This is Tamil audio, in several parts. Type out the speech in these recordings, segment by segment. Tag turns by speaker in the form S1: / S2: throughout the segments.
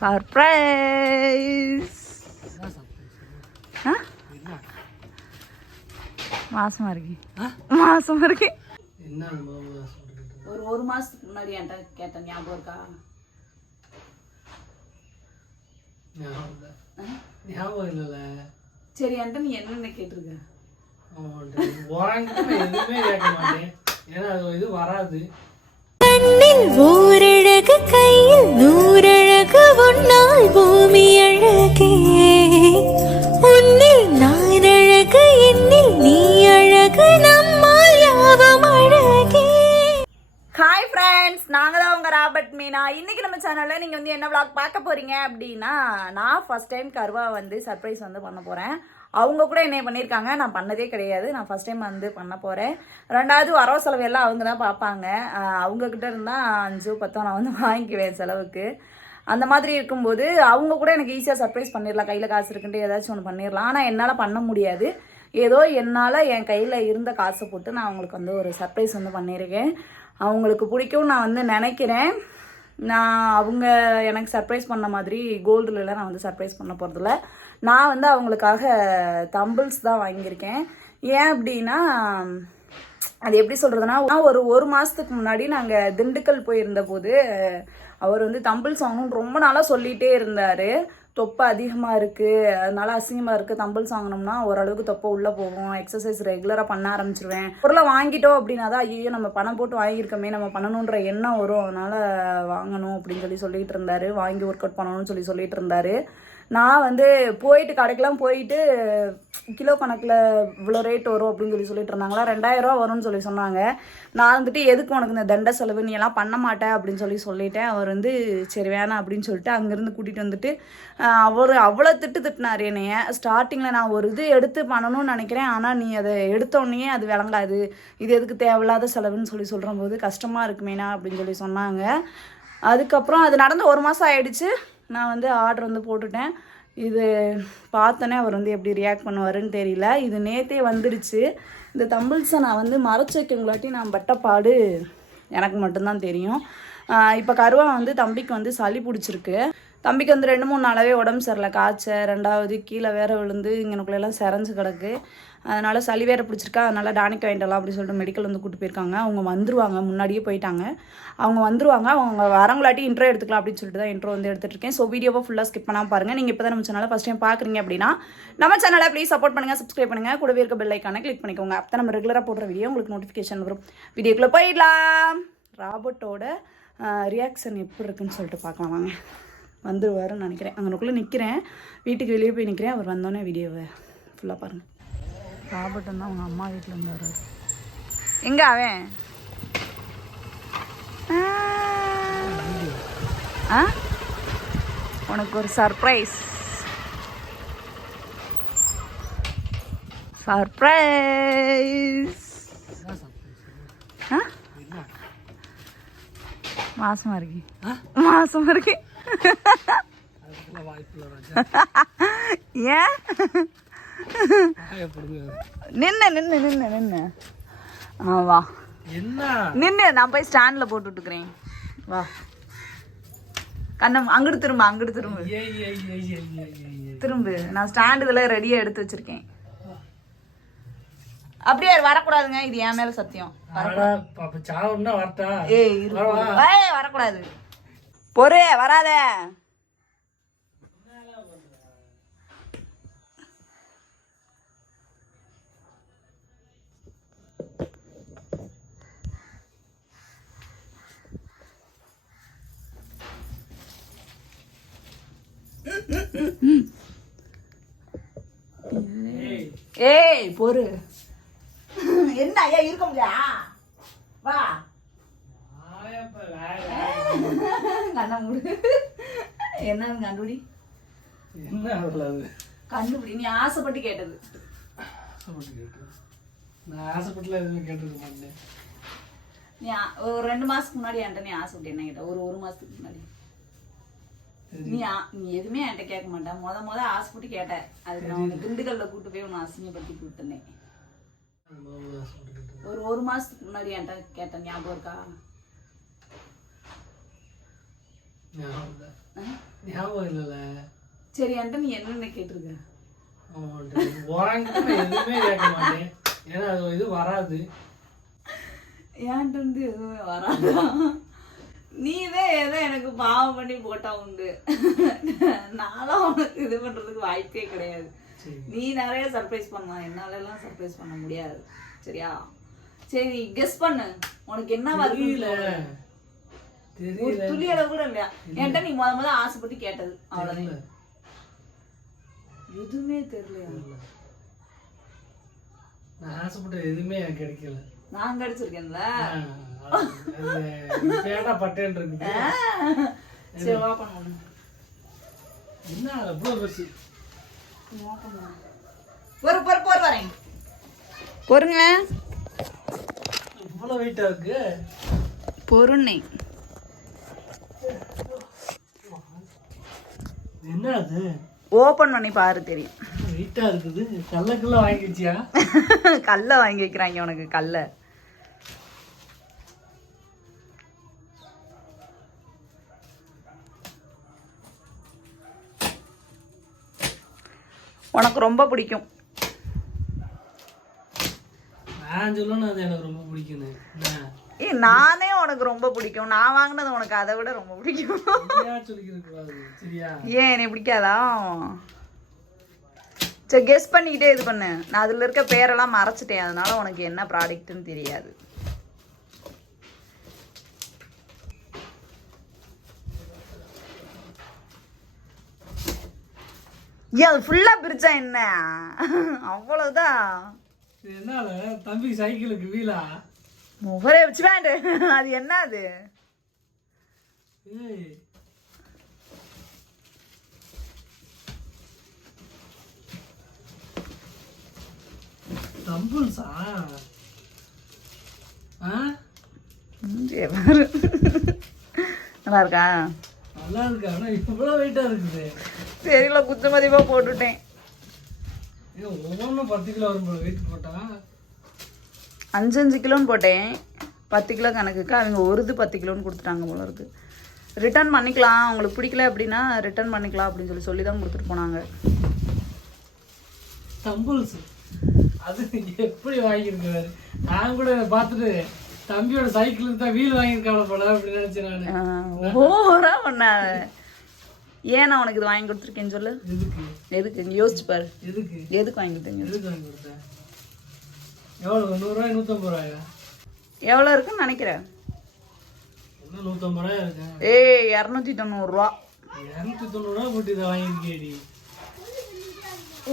S1: சர்ப்ரைஸ் ஆ மாசமா இருக்கு. மாசமா இருக்கு. ஒரு ஒரு மாசத்துக்கு முன்னாடி என்கிட்ட கேட்டேன் ஞாபகம் இருக்கா?
S2: ஞாபகம் இல்ல. ஞாபகம் இல்லைல்ல
S1: சரி என்கிட்ட நீ என்னென்ன கேட்டிருக்க?
S2: எதுவுமே கேட்க மாட்டேன். ஏன்னா அது இது வராது.
S3: கண்ணில் ஓரழகு கையில் உன்னால் பூமி அழகே. உன்னில் நான் அழகு என்னில் நீ அழகு நம்மால் யாவும் அழகே.
S1: ஹாய் ஃப்ரெண்ட்ஸ் நாங்கள் தான் உங்கள் ராபர்ட் மீனா. இன்றைக்கி நம்ம சேனலில் நீங்கள் வந்து என்ன vlog பார்க்க போகிறீங்க அப்படின்னா நான் ஃபஸ்ட் டைம் கருவா வந்து சர்ப்ரைஸ் வந்து பண்ண போகிறேன் அவங்க கூட என்ன பண்ணியிருக்காங்க நான் பண்ணதே கிடையாது. நான் ஃபஸ்ட் டைம் வந்து பண்ண போகிறேன் ரெண்டாவது வரவு செலவு எல்லாம் அவங்க தான் பார்ப்பாங்க. அவங்கக்கிட்ட இருந்தால் அஞ்சு பத்தோ நான் வந்து வாங்கிக்குவேன் செலவுக்கு. அந்த மாதிரி இருக்கும்போது அவங்க கூட எனக்கு ஈஸியாக சர்ப்ரைஸ் பண்ணிடலாம் கையில் காசு இருக்குன்ட்டு ஏதாச்சும் ஒன்று பண்ணிடலாம் ஆனால் என்னால் பண்ண முடியாது. ஏதோ என்னால் என் கையில் இருந்த காசை போட்டு நான் அவங்களுக்கு வந்து ஒரு சர்ப்ரைஸ் வந்து பண்ணியிருக்கேன் அவங்களுக்கு பிடிக்கும் நான் வந்து நினைக்கிறேன். நான் அவங்க எனக்கு சர்ப்ரைஸ் பண்ண மாதிரி கோல்டுலலாம் நான் வந்து சர்ப்ரைஸ் பண்ண போகிறதில்ல நான் வந்து அவங்களுக்காக தம்பிள்ஸ் தான் வாங்கியிருக்கேன். ஏன் அப்படின்னா அது எப்படி சொல்கிறதுனா ஒரு ஒரு மாதத்துக்கு முன்னாடி நாங்கள் திண்டுக்கல் போயிருந்த போது அவர் வந்து தம்பிள் சாங்னு ரொம்ப நாளாக சொல்லிகிட்டே இருந்தார். தொப்பை அதிகமாக இருக்குது அதனால அசிங்கமாக இருக்குது தம்பிள் சாங்கினோம்னா ஓரளவுக்கு தொப்பை உள்ளே போகும். எக்ஸசைஸ் ரெகுலராக பண்ண ஆரம்பிச்சிருவேன். பொருளை வாங்கிட்டோம் அப்படின்னா தான் ஐயோ நம்ம பணம் போட்டு வாங்கியிருக்கோமே நம்ம பண்ணணுன்ற எண்ணம் வரும். அதனால் வாங்கணும் அப்படின்னு சொல்லி சொல்லிட்டு இருந்தாரு. வாங்கி ஒர்க் அவுட் பண்ணணும்னு சொல்லி சொல்லிட்டு இருந்தாரு. நான் வந்து போயிட்டு கடைக்கெல்லாம் போயிட்டு கிலோ கணக்கில் இவ்வளோ ரேட் வரும் அப்படின்னு சொல்லி சொல்லிட்டு இருந்தாங்களா? ரெண்டாயிரரூவா வரும்னு சொல்லி சொன்னாங்க. நான் வந்துட்டு எதுக்கு உனக்கு இந்த தண்ட செலவு? நீ எல்லாம் பண்ண மாட்டேன் அப்படின்னு சொல்லி சொல்லிட்டேன். அவர் வந்து சரி வேணாம் அப்படின்னு சொல்லிட்டு அங்கேருந்து கூட்டிகிட்டு வந்துட்டு அவர் அவ்வளோ திட்டு திட்டினார் என்னைய. ஸ்டார்டிங்கில் நான் ஒரு இது எடுத்து பண்ணணும்னு நினைக்கிறேன். ஆனால் நீ அதை எடுத்தோடனே அது விளங்காது. இது எதுக்கு தேவையில்லாத செலவுன்னு சொல்லி சொல்கிற போது கஷ்டமாக இருக்குமேனா அப்படின்னு சொல்லி சொன்னாங்க. அதுக்கப்புறம் அது நடந்து ஒரு மாதம் ஆயிடுச்சு. நான் வந்து ஆர்டர் வந்து போட்டுட்டேன். இது பார்த்தோன்னே அவர் வந்து எப்படி ரியாக்ட் பண்ணுவாருன்னு தெரியல. இது நேத்தே வந்துடுச்சு இந்த தம்பிள்ஸை நான் வந்து மறைச்சு வைக்கங்களாட்டி நான் பட்டப்பாடு பாடு எனக்கு மட்டும்தான் தெரியும். இப்போ கருவா வந்து தம்பிக்கு வந்து சளி பிடிச்சிருக்கு. தம்பிக்கு வந்து ரெண்டு மூணு நாளாவே உடம்பு சரியில்லை. காய்ச்சல் ரெண்டாவது கீழே வேற விழுந்து இங்கனுக்குள்ளெல்லாம் செரஞ்சு கிடக்கு. அதனால் சளி வேற பிடிச்சிருக்கா அதனால டானிக் வாங்கிட்டலாம் அப்படின்னு சொல்லிட்டு மெடிக்கல் வந்து கூப்பிட்டு போயிருக்காங்க. அவங்க வந்துருவாங்க முன்னாடியே போயிட்டாங்க. அவங்க வந்துருவாங்க அவங்க வரங்களாட்டி இன்ட்ரோ எடுத்துக்கலாம் அப்படின்னு சொல்லிட்டு தான் இன்ட்ரோ வந்து எடுத்துகிட்டு இருக்கேன். ஸோ வீடியோவை ஃபுல்லாக ஸ்கிப் பண்ணாமல் பாருங்கள் நீங்கள் இப்போ தான் நம்ம சேனலை ஃபஸ்ட் டைம் பார்க்குறீங்க அப்படின்னா நம்ம சேனலை ப்ளீஸ் சப்போர்ட் பண்ணுங்கள் சப்ஸ்கிரைப் பண்ணுங்க. கூடவே இருக்க பெல் ஐக்கானை கிளிக் பண்ணிக்கோங்க. அப்போ நம்ம ரெகுலராக போடுற வீடியோ உங்களுக்கு நோட்டிஃபிகேஷன் வரும். வீடியோக்குள்ளே போயிடலாம். ராபர்ட்டோட ரியாக்ஷன் எப்படி இருக்குன்னு சொல்லிட்டு பார்க்கலாம் வாங்க. வந்துருவாருன்னு நினைக்கிறேன். அங்கனுக்குள்ளே நிற்கிறேன் வீட்டுக்கு வெளியே போய் நிற்கிறேன் அவர் வந்தோடனே வீடியோவை ஃபுல்லாக பாருங்கள் ராபர்ட் வந்து அவங்க அம்மா வீட்டில் இருந்து வர்றாரு. எங்க அவன்? ஆ. உனக்கு ஒரு சர்ப்ரைஸ் சர்ப்ரைஸ் ஆ? மாசமா இருக்கு. மாசமா இருக்கு. ஏன்? நின்று நின்று நின்று நின்று ஆ வா. நின்று நான் போய் ஸ்டாண்டில் போட்டு விட்டுக்கிறேன். வா. கண்ணம் அங்கிட்டு திரும்ப அங்கிட்டு திரும்ப. திரும்ப. நான் ஸ்டாண்டு இதில் ரெடியாக எடுத்து வச்சிருக்கேன். அப்படியே வரக்கூடாதுங்க. இது என் மேல சத்தியம். ஏய் வரக்கூடாது. பொறு வராத.
S2: ஏய்
S1: பொறு. என்ன ஐயா இருக்க முடியா? வா. கண்ணை மூடு என்ன கண்டுபிடி
S2: என்ன
S1: கண்டுபிடி நீ ஆசைப்பட்டு கேட்டது.
S2: ஆசைப்பட்டு கேட்டு நான் ஆசைப்பட்டுல எதுவுமே கேட்டிருக்க மாட்டேன்.
S1: நீ ஒரு ரெண்டு மாசத்துக்கு முன்னாடி என்கிட்ட நீ ஆசைப்பட்டு என்ன கேட்ட? ஒரு ஒரு மாசத்துக்கு முன்னாடி. நீ நீ எதுவுமே என்கிட்ட கேட்க மாட்டேன் முத முத ஆசைப்பட்டு கேட்ட. அதுக்கு நான் உன்னை திண்டுக்கல்ல கூட்டு போய் உன்னை அசிங்கப்படுத்தி கூப்பிட்டேன்
S2: மாமா ஆசைப்பட்டு கேட்டது.
S1: ஒரு ஒரு மாசத்துக்கு முன்னாடி என்கிட்ட கேட்டேன் ஞாபகம் இருக்கா?
S2: ஞாபகம் இல்ல. ஞாபகம் இல்லைல்ல.
S1: சரி என்கிட்ட நீ என்னென்ன கேட்டிருக்க.
S2: உன்கிட்ட நான் எதுவுமே கேட்க மாட்டேன். ஏன்னா அது இது வராது.
S1: ஏன்ட்டு வந்து எதுவுமே வராதா? நீதான் ஏதோ எனக்கு பாவம் பண்ணி போட்டா உண்டு. நானும் உனக்கு இது பண்றதுக்கு வாய்ப்பே கிடையாது. நீ நிறைய சர்ப்ரைஸ் பண்ணலாம். என்னால எல்லாம் சர்ப்ரைஸ் பண்ண முடியாது. சரியா? சரி நீ கெஸ் பண்ணு. உனக்கு என்ன வருது ஒரு துளி அளவு கூட இல்லையா? என்கிட்ட நீ முத முத ஆசைப்பட்டு கேட்டது. அவ்வளவுதான். எதுவுமே
S2: தெரியல. நான் ஆசைப்பட்ட எதுவுமே எனக்கு கிடைக்கல.
S1: நான் கிடைச்சிருக்கேன்ல.
S2: ஏன்டா பட்டேன் இருக்குது
S1: சரி பண்ணு
S2: என்ன அவ்வளோ பெருசு?
S1: பொறு பொறு பொறு வரேன். பொறுங்க.
S2: இவ்வளோ வெயிட்டா இருக்கு?
S1: பொருண்ணே
S2: என்ன அது
S1: ஓப்பன் பண்ணி பாரு தெரியும்.
S2: வெயிட்டா இருக்குது. கல்லக்குள்ள வாங்கிச்சியா
S1: கல்லை வாங்கி வைக்கிறாங்க உனக்கு கல்லை. உனக்கு ரொம்ப பிடிக்கும்.
S2: நான் சொல்லணும் அது எனக்கு ரொம்ப என்ன?
S1: ஏ நானே உனக்கு ரொம்ப பிடிக்கும். நான் வாங்கினது உனக்கு அதை விட ரொம்ப பிடிக்கும். ஏன் என்னை பிடிக்காதா? சரி கெஸ் பண்ணிக்கிட்டே இது பண்ணு. நான் அதில் இருக்க பேரெல்லாம் மறைச்சிட்டேன். அதனால உனக்கு என்ன ப்ராடக்ட்னு தெரியாது. ஏன் அது ஃபுல்லாக பிரிச்சா என்ன? அவ்வளோதான்
S2: என்னால? தம்பி சைக்கிளுக்கு வீலா?
S1: முகரே வச்சு வேண்டு அது என்ன அது பாரு. நல்லா இருக்கா?
S2: நல்லா இருக்கு. ஆனா இவ்வளோ வெயிட்டா இருக்குது.
S1: தெரியல குத்து மதிப்பாக போட்டுட்டேன்.
S2: ஒவ்வொன்றும் பத்து கிலோ வரும் வெயிட் போட்டா.
S1: அஞ்சு அஞ்சு கிலோன்னு போட்டேன். பத்து கிலோ கணக்குக்கு. அவங்க ஒரு இது பத்து கிலோன்னு கொடுத்துட்டாங்க போல இருக்கு. ரிட்டர்ன் பண்ணிக்கலாம். உங்களுக்கு பிடிக்கல அப்படின்னா ரிட்டர்ன் பண்ணிக்கலாம் அப்படின்னு சொல்லி சொல்லி தான் கொடுத்துட்டு போனாங்க.
S2: தம்புல்ஸ் அது எப்படி வாங்கியிருக்காரு நான் கூட பார்த்துட்டு தம்பியோட சைக்கிளுக்கு தான் வீல் வாங்கியிருக்காங்க போல அப்படின்னு நினைச்சேன் நான்.
S1: ஓவரா பண்ணாத. ஏன் நான் உனக்கு இது வாங்கி கொடுத்துருக்கேன்னு சொல்லு?
S2: எதுக்கு?
S1: எதுக்கு? யோசிச்சு பாரு.
S2: எதுக்கு?
S1: எதுக்கு வாங்கி கொடுத்தீங்க?
S2: எதுக்கு வாங்கி கொடுத்தேன்? எவ்வளோ நூறுரூவா நூற்றம்பது ரூபாயா
S1: எவ்வளோ இருக்குன்னு நினைக்கிறேன்.
S2: என்ன நூற்றம்பது ரூபாயா இருக்கேன்
S1: ஏய் இரநூத்தி தொண்ணூறுரூவா
S2: இரநூத்தி தொண்ணூறுரூவா போட்டு இதை வாங்கியிருக்கேடி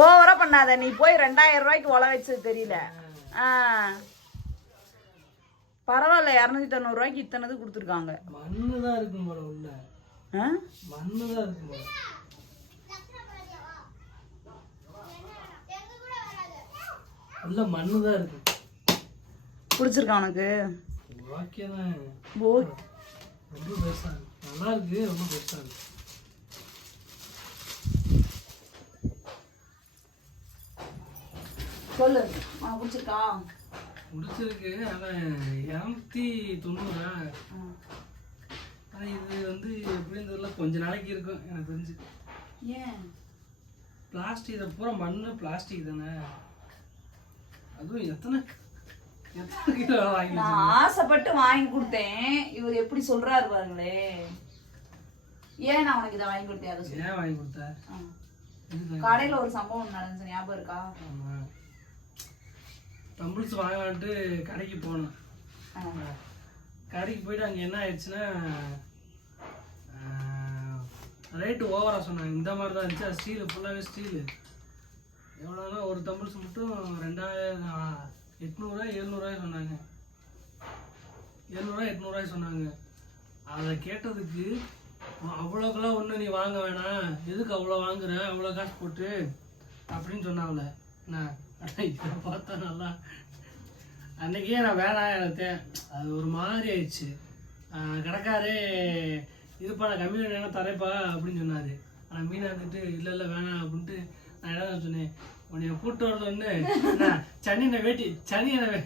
S1: ஓவரா பண்ணாத. நீ போய் ரெண்டாயிரம் ரூபாய்க்கு உழ வச்சது தெரியல. ஆ. பரவாயில்ல இரநூத்தி தொண்ணூறுரூவாய்க்கு இத்தனது கொடுத்துருக்காங்க.
S2: மண்ணு தான் இருக்கும் போல உள்ள. மண்ணு தான் இருக்கும் போல. உள்ள மண்ணு தான் இருக்கு.
S1: பிடிச்சிருக்கா உனக்கு?
S2: ஓகே தான்
S1: ஓ.
S2: ரொம்ப பெருசா நல்லா இருக்கு ரொம்ப பெருசா இருக்கு.
S1: சொல்லு. உனக்கு பிடிச்சிருக்கா?
S2: முடிச்சிருக்கு ஆனா இரநூத்தி தொண்ணூறா? இது வந்து எப்படின்னு தெரியல கொஞ்ச நாளைக்கு இருக்கும் எனக்கு தெரிஞ்சு.
S1: ஏன்?
S2: பிளாஸ்டிக் பூரா மண்ணு பிளாஸ்டிக் தானே. அதுவும் எத்தனை
S1: நான் ஆசைப்பட்டு வாங்கி கொடுத்தேன். இவர் எப்படி சொல்றாரு பாருங்களே. ஏன் நான் உனக்கு இதை வாங்கி கொடுத்தேன்? அதை.
S2: ஏன் வாங்கி கொடுத்த?
S1: கடையில ஒரு சம்பவம் நடந்துச்சு. ஞாபகம் இருக்கா?
S2: தம்பிள்ஸ் வாங்கலான்ட்டு கடைக்கு போனோம். கடைக்கு போயிட்டு அங்கே என்ன ஆயிடுச்சுன்னா ரேட்டு ஓவராக சொன்னாங்க. இந்த மாதிரி தான் இருந்துச்சு. அது ஸ்டீலு ஃபுல்லாகவே ஸ்டீலு எவ்வளோனா ஒரு தம்பிள்ஸ் மட்டும் ரெண்டாயிரம் எட்நூறுவா எழுநூறுவாய் சொன்னாங்க. எழுநூறுவா எட்நூறுவாய் சொன்னாங்க. அதை கேட்டதுக்கு அவ்வளோக்கெல்லாம் ஒன்றும் நீ வாங்க வேணாம். எதுக்கு அவ்வளோ வாங்குற? அவ்வளோ காசு போட்டு. அப்படின்னு சொன்னாங்கள நான் அதான் இதை பார்த்தா நல்லா அன்னைக்கே நான் வேணாம் எனக்கு அது ஒரு மாதிரி ஆயிடுச்சு. ஆஹ் கடைக்காரே இதுப்பா நான் கம்மி வேணா தரேப்பா அப்படின்னு சொன்னார். ஆனால் மீனா வந்துட்டு இல்லை இல்லை வேணாம் அப்படின்ட்டு நான் என்ன சொன்னேன் உன்னை கூட்டு வரலன்னு நான் சனியனை வேட்டி சனியனை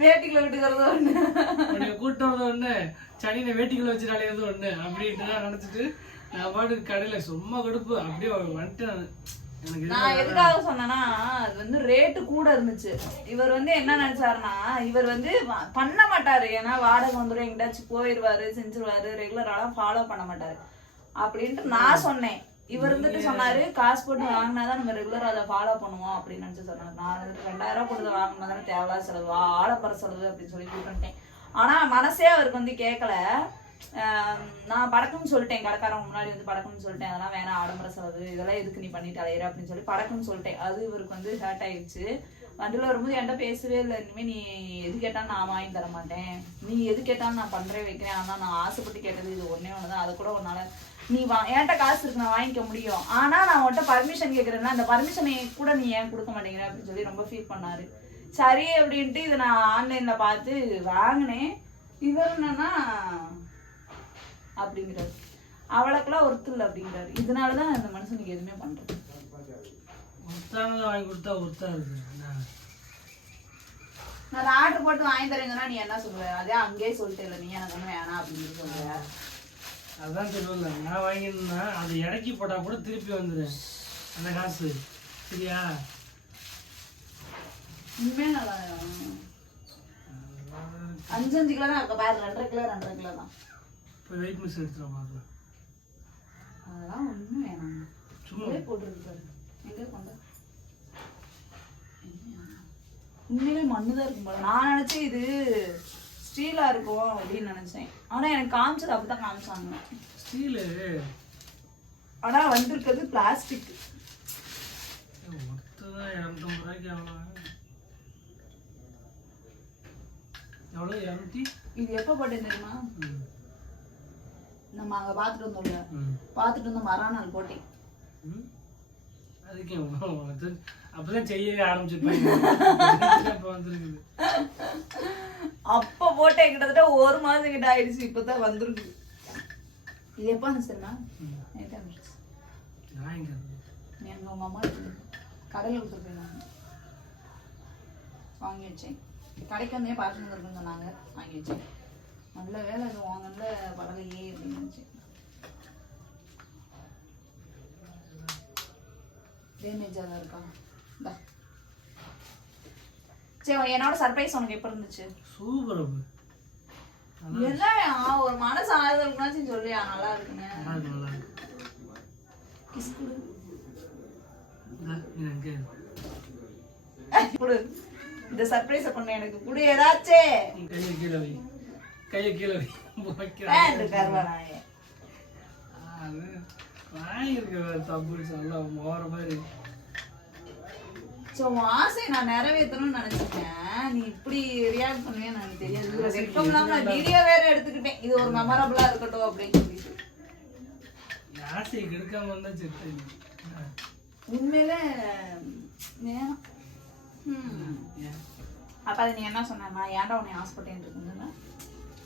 S1: வேட்டிக்குள்ள விட்டுக்கிறது ஒண்ணு.
S2: உன்னை கூட்டு வரது ஒண்ணு சனினை வேட்டிக்குள்ள வச்சு அலையிறது ஒண்ணு. அப்படின்ட்டு தான் நினைச்சிட்டு நான் பாட்டுக்கு கடையில சும்மா கடுப்பு. அப்படியே வந்துட்டு நான்.
S1: நான் எதுக்காக சொன்னேன்னா அது வந்து ரேட்டு கூட இருந்துச்சு. இவர் வந்து என்ன நினைச்சாருன்னா இவர் வந்து பண்ண மாட்டாரு. ஏன்னா வாடகை வந்துடும் எங்கிட்டாச்சும் போயிடுவாரு செஞ்சிருவாரு ரெகுலராலாம் ஃபாலோ பண்ண மாட்டாரு. அப்படின்ட்டு நான் சொன்னேன். இவர் இருந்துட்டு சொன்னாரு காசு போட்டு வாங்கினாதான் நம்ம ரெகுலரா அதை ஃபாலோ பண்ணுவோம் அப்படின்னு நினைச்சு சொன்னாரு. நான் வந்துட்டு ரெண்டாயிரம் ரூபாய் கொடுத்து வாங்கினா தானே தேவையில்லாத செலவு ஆடம்பர செலவு அப்படின்னு சொல்லி கூப்பிட்டுட்டேன் ஆனா மனசே அவருக்கு வந்து கேட்கல நான் படக்குன்னு சொல்லிட்டேன் கடைக்காரங்க முன்னாடி வந்து படக்குன்னு சொல்லிட்டேன் அதெல்லாம் வேணாம் ஆடம்பர செலவு இதெல்லாம் எதுக்கு நீ பண்ணிட்டு அலையிற அப்படின்னு சொல்லி படக்குன்னு சொல்லிட்டேன். அது இவருக்கு வந்து ஹேர்ட் ஆயிடுச்சு. வண்டியில் வரும்போது என்கிட்ட பேசவே இல்லை. இனிமேல் நீ எது கேட்டாலும் நான் வாங்கி தர மாட்டேன். நீ எது கேட்டாலும் நான் பண்ணுறேன் வைக்கிறேன். ஆனால் நான் ஆசைப்பட்டு கேட்டது இது ஒன்றே ஒன்று தான் அது கூட உன்னால நீ வா என்கிட்ட காசு இருக்கு நான் வாங்கிக்க முடியும். ஆனால் நான் உன்கிட்ட பர்மிஷன் கேட்குறேன்னா அந்த பர்மிஷனை கூட நீ ஏன் கொடுக்க மாட்டேங்கிற அப்படின்னு சொல்லி ரொம்ப ஃபீல் பண்ணாரு. சரி அப்படின்ட்டு இதை நான் ஆன்லைனில் பார்த்து வாங்கினேன். இவர் என்னன்னா அப்படிங்கிறாரு. அவளுக்கெல்லாம் ஒருத்தர் இல்லை அப்படிங்கிறாரு. இதனால தான் இந்த மனுஷனுக்கு எதுவுமே பண்ணுறது
S2: ஒருத்தானதை வாங்கி கொடுத்தா ஒருத்தா இருக்கு?
S1: நான் ஆர்டர் போட்டு வாங்கி தரேங்கன்னா நீ என்ன சொல்லுவ அதே அங்கேயே சொல்லிட்டு இல்லை நீ எனக்கு ஒன்றும் வேணாம் அப்படின்னு சொல்லுவ
S2: அதான் தெரியல நான் வாங்கியிருந்தேன்னா அது இறக்கி போட்டா கூட திருப்பி வந்துடும். அந்த காசு. சரியா?
S1: அஞ்சு அஞ்சு கிலோ தான் இருக்க பாரு ரெண்டரை கிலோ ரெண்டரை கிலோ தான்.
S2: இப்போ வெயிட் மிஸ் எடுத்துட பார்க்கலாம்
S1: அதெல்லாம் ஒன்றும் வேணாம்.
S2: சும்மா.
S1: சும்மா போட்டுருக்காரு எங்கே கொண்ட உண்மையிலே மண்ணு தான் இருக்கும் போல நான் நினைச்சேன் இது ஸ்டீலா இருக்கும் அப்படின்னு நினைச்சேன். ஆனா எனக்கு காமிச்சது அப்படிதான் காமிச்சாங்க.
S2: ஸ்டீலு?
S1: ஆனா வந்திருக்கிறது பிளாஸ்டிக்.
S2: எவ்வளோ இரநூத்தி?
S1: இது எப்போ போட்டேன் தெரியுமா? நம்ம அங்க பார்த்துட்டு வந்தோம்ல. பார்த்துட்டு வந்து மறுநாள் போட்டேன்.
S2: அதுக்கே அப்பதான் செய்யவே ஆரம்பிச்சிருப்பாங்க. இப்போ வந்துருக்குது.
S1: அப்போ போட்டேன் கிட்டத்தட்ட ஒரு மாசம் கிட்ட ஆயிடுச்சு இப்பதான் வந்துருக்கு. இது எப்போ வந்துச்சுன்னா? தெரியுமா
S2: ம்.
S1: நேத்தே வந்துருச்சு உங்க அம்மா கடையில் கொடுத்துட்டு போயிருந்தாங்க வாங்கி வச்சேன். கடைக்கு வந்தே பார்த்து இருக்குன்னு சொன்னாங்க. வாங்கி வச்சேன். நல்ல வேலை அது வாங்கல பரவாயில்லையே அப்படின்னு நினச்சேன். டேமேஜாக தான் இருக்கா? சரி என்னோட சர்ப்ரைஸ் உனக்கு எப்போ இருந்துச்சு?
S2: சூப்பர்
S1: என்ன ஒரு மனசு ஆறுதலுக்குனாச்சும் சொல்லியா நல்லா இருக்குன்னு.
S2: நல்லா இருக்கு இருக்கு.
S1: கிஸ் கொடு.
S2: இந்தா.
S1: கொடு. சர்ப்ரைஸை பண்ண எனக்கு கொடு ஏதாச்சே.
S2: கையை கீழே வை. கையை கீழே வை. வைக்கிறேன்.
S1: பேண்ட் கருவானாயே
S2: அது வாங்கியிருக்க தம்புடி நல்லா மோர மாதிரி.
S1: ஸோ உன் ஆசையை நான் நிறைவேற்றணும்னு நினைச்சிட்டேன். நீ இப்படி ரியாக்ட் பண்ணுவேன்னு எனக்கு தெரியாது. வெட்கம் இல்லாம நான் வீடியோ வேற எடுத்துக்கிட்டேன். இது ஒரு மெமரபிளா இருக்கட்டும் அப்படின்னு சொல்லிட்டு.
S2: என் ஆசையை கெடுக்காம வந்தா செத்து.
S1: உண்மையில வேணாம் அப்ப அதை நீ என்ன சொன்ன? நான் ஏன்டா உன்னை ஹாஸ்பிட்டல் இருக்குன்னு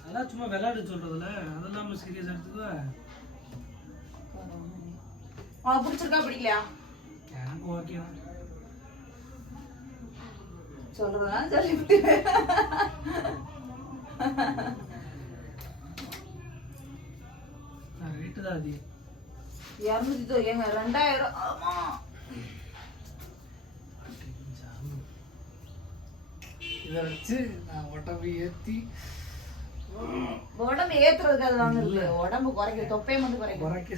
S2: அதான் சும்மா விளையாட சொல்றதுல. அதெல்லாம் சீரியஸ் எடுத்துக்குவா
S1: உனக்கு பிடிச்சிருக்கா? பிடிக்கலையா?
S2: எனக்கு ஓகே தான்.
S1: சொல்றதுனால இரநூத்தி ஏங்க ரெண்டாயிரம். ஆமா.
S2: இதை வச்சு நான் உடம்பு ஏத்தி
S1: உடம்பு ஏத்துறதுக்கு அது வாங்குறது உடம்பு குறைக்க தொப்பையை மட்டும் குறைக்கும்.
S2: குறைக்க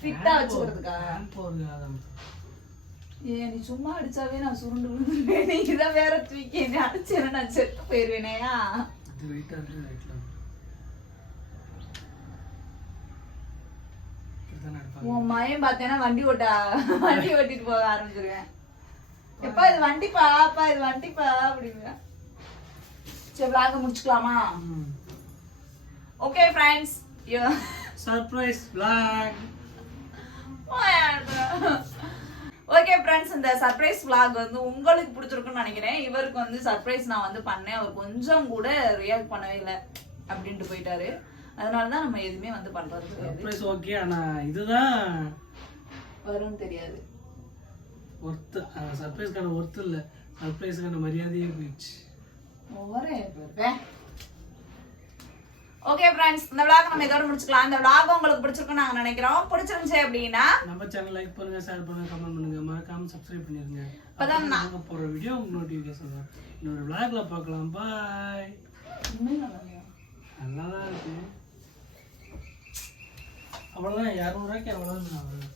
S1: ஃபிட்டா வச்சுக்கிறதுக்கா?
S2: போறது
S1: ஏன் நீ சும்மா அடிச்சாவே நான் சுருண்டு விழுந்துருவேன். நீ இதை வேற தூக்கி என்னை அடிச்சேன்னா நான் செத்து
S2: இது இருக்கு எடுப்பாங்க
S1: உன் மயம் பார்த்தேன்னா வண்டி ஓட்ட வண்டி ஓட்டிட்டு போக ஆரம்பிச்சிருவேன். எப்பா இது வண்டிப்பா அப்பா இது வண்டிப்பா அப்படிங்குவேன் சரி விளாக முடிச்சுக்கலாமா? Okay friends
S2: surprise vlog.
S1: Okay friends இந்த சர்ப்ரைஸ் vlog வந்து உங்களுக்கு பிடிச்சிருக்குன்னு நினைக்கிறேன். இவருக்கு வந்து சர்ப்ரைஸ் நான் வந்து பண்ணேன். அவர் கொஞ்சம் கூட ரியாக்ட் பண்ணவே இல்லை அப்படின்ட்டு போயிட்டாரு. அதனால தான் நம்ம எதுவுமே வந்து பண்றது
S2: சர்ப்ரைஸ் ஓகே ஆனா இதுதான்
S1: வரும்னு தெரியாது.
S2: ஒர்த்து சர்ப்ரைஸ்க்கான ஒர்த்து இல்லை. சர்ப்ரைஸ்க்கான மரியாதையே போயிடுச்சு.
S1: ஒரே ஓகே ஃப்ரெண்ட்ஸ் இந்த vlog நம்ம இதோட முடிச்சுக்கலாம். இந்த vlog உங்களுக்கு பிடிச்சிருக்கும்னு நாங்க நினைக்கிறோம். பிடிச்சிருந்துச்சு அப்படின்னா
S2: நம்ம சேனல் லைக் பண்ணுங்க ஷேர் பண்ணுங்க கமெண்ட் பண்ணுங்க. மறக்காம சப்ஸ்கிரைப் பண்ணிருங்க
S1: அப்பதான்
S2: நாங்க போற வீடியோ உங்களுக்கு நோட்டிஃபிகேஷன் வரும். இன்னொரு vlogல பார்க்கலாம். பாய் நல்லா தான் இருக்கு. அவ்வளோதான் இரநூறுவாய்க்கு அவ்வளோதான்